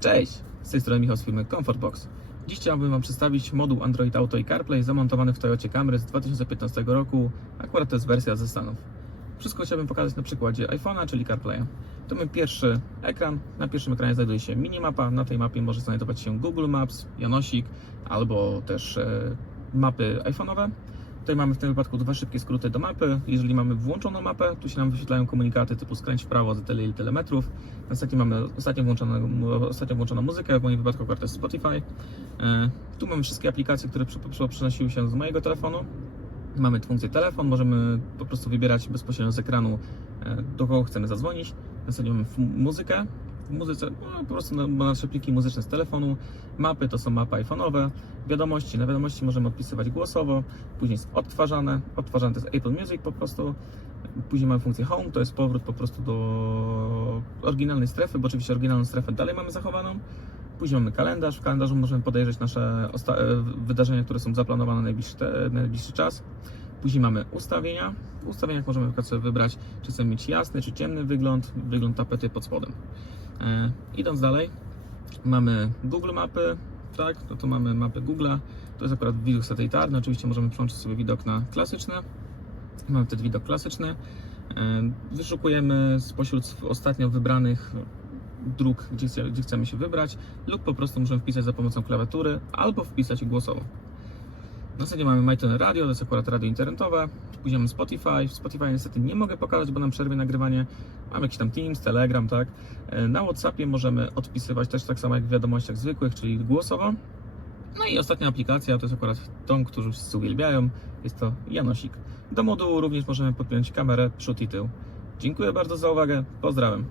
Cześć, z tej strony Michał z firmy Comfortbox. Dziś chciałbym Wam przedstawić moduł Android Auto i CarPlay zamontowany w Toyocie Camry z 2015 roku. Akurat to jest wersja ze Stanów. Wszystko chciałbym pokazać na przykładzie iPhone'a, czyli CarPlaya. To mamy pierwszy ekran. Na pierwszym ekranie znajduje się minimapa. Na tej mapie może znajdować się Google Maps, Janosik albo też e, mapy iPhone'owe. Tutaj mamy w tym wypadku dwa szybkie skróty do mapy. Jeżeli mamy włączoną mapę, tu się nam wyświetlają komunikaty typu skręć w prawo za tyle i tyle metrów. Mamy ostatnio włączoną, ostatnio włączoną muzykę, w moim wypadku akurat jest Spotify. E, Tu mamy wszystkie aplikacje, które przenosiły się z mojego telefonu. Mamy funkcję telefon, możemy po prostu wybierać bezpośrednio z ekranu, e, do kogo chcemy zadzwonić. Następnie mamy muzykę. W muzyce no, po prostu na- nasze pliki muzyczne z telefonu. Mapy to są mapy iPhone'owe. Wiadomości, na wiadomości możemy odpisywać głosowo. Później jest odtwarzane. Odtwarzane to jest Apple Music po prostu. Później mamy funkcję Home, to jest powrót po prostu do oryginalnej strefy, bo oczywiście oryginalną strefę dalej mamy zachowaną. Później mamy kalendarz. W kalendarzu możemy podejrzeć nasze e, wydarzenia, które są zaplanowane na najbliższy, te, na najbliższy czas. Później mamy ustawienia. W ustawieniach możemy sobie wybrać, czy chcemy mieć jasny, czy ciemny wygląd, wygląd tapety pod spodem. E, idąc dalej, mamy Google Mapy, tak, no to mamy mapę Google'a. To jest akurat widok satelitarny. Oczywiście możemy przełączyć sobie widok na klasyczny. Mamy wtedy widok klasyczny. E, Wyszukujemy spośród ostatnio wybranych dróg, gdzie chcemy się wybrać, lub po prostu możemy wpisać za pomocą klawiatury, albo wpisać głosowo. Następnie mamy MyTone Radio, to jest akurat radio internetowe. Później mamy Spotify. W Spotify niestety nie mogę pokazać, bo nam przerwie nagrywanie. Mamy jakiś tam Teams, Telegram, tak. E, Na WhatsAppie możemy odpisywać też tak samo jak w wiadomościach zwykłych, czyli głosowo. No i ostatnia aplikacja, to jest akurat tą, którą wszyscy uwielbiają, jest to Janosik. Do modułu również możemy podpiąć kamerę przód i tył. Dziękuję bardzo za uwagę, pozdrawiam.